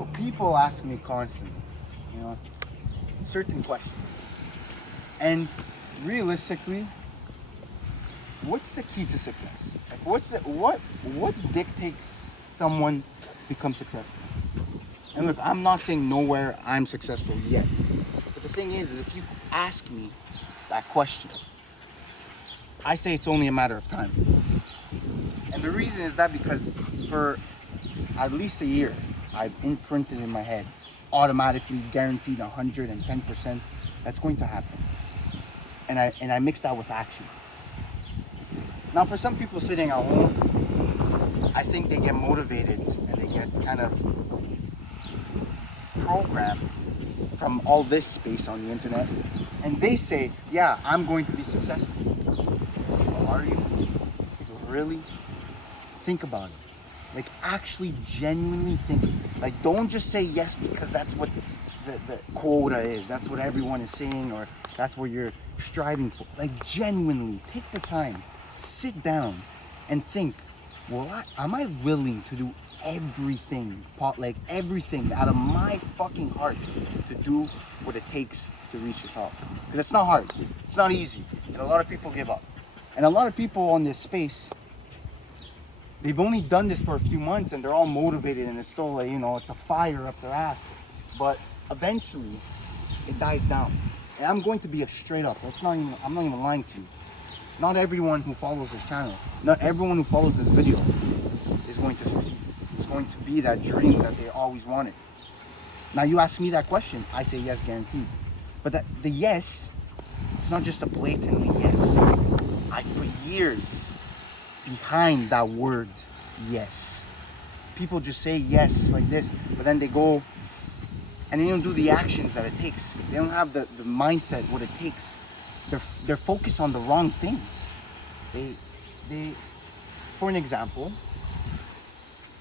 So people ask me constantly, certain questions. And realistically, what's the key to success? Like what dictates someone become successful? And look, I'm not saying nowhere I'm successful yet. But the thing is if you ask me that question, I say it's only a matter of time. And the reason is that because for at least a year, I've imprinted in my head, automatically guaranteed 110% that's going to happen. And I mix that with action. Now for some people sitting at home, I think they get motivated and they get kind of programmed from all this space on the internet. And they say, yeah, I'm going to be successful. Well, are you? Really? Think about it. Like actually genuinely think. Like don't just say yes because that's what the quota is. That's what everyone is saying or that's what you're striving for. Like genuinely take the time, sit down and think, well, am I willing to do everything out of my fucking heart to do what it takes to reach the top? Because it's not hard, it's not easy, and a lot of people give up. And a lot of people on this space, they've only done this for a few months and they're all motivated and it's still like, it's a fire up their ass. But eventually it dies down. And I'm going to be a straight up, I'm not even lying to you. Not everyone who follows this channel, not everyone who follows this video is going to succeed. It's going to be that dream that they always wanted. Now you ask me that question, I say yes, guaranteed. But the yes, it's not just a blatantly yes. I put years behind that word yes. People just say yes like this, but then they go and they don't do the actions that it takes. They don't have the mindset, what it takes. They're focused on the wrong things. They for an example,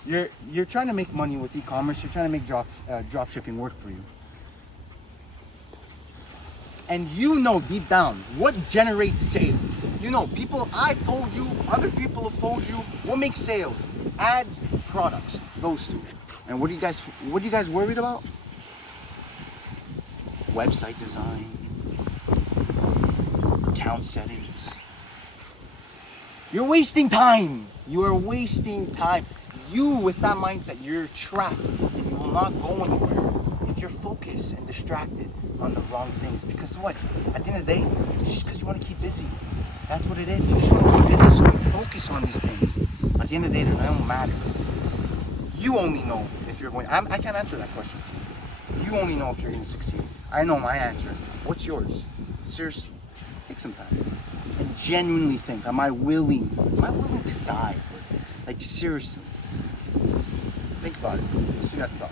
you're trying to make money with e-commerce, you're trying to make drop shipping work for you. And deep down what generates sales. People, I've told you, other people have told you, what makes sales? Ads, products, those two. And what are you guys worried about? Website design, account settings. You're wasting time. You are wasting time. You, with that mindset, you're trapped and you will not go anywhere if you're focused and distracted on the wrong things. Because what? At the end of the day, just because you want to keep busy. That's what it is. You just want to keep busy, so you focus on these things. But at the end of the day, they don't matter. You only know if you're going. I can't answer that question for you. You only know if you're going to succeed. I know my answer. What's yours? Seriously, take some time and genuinely think. Am I willing to die for it? Like seriously. Think about it. Let's do that thought.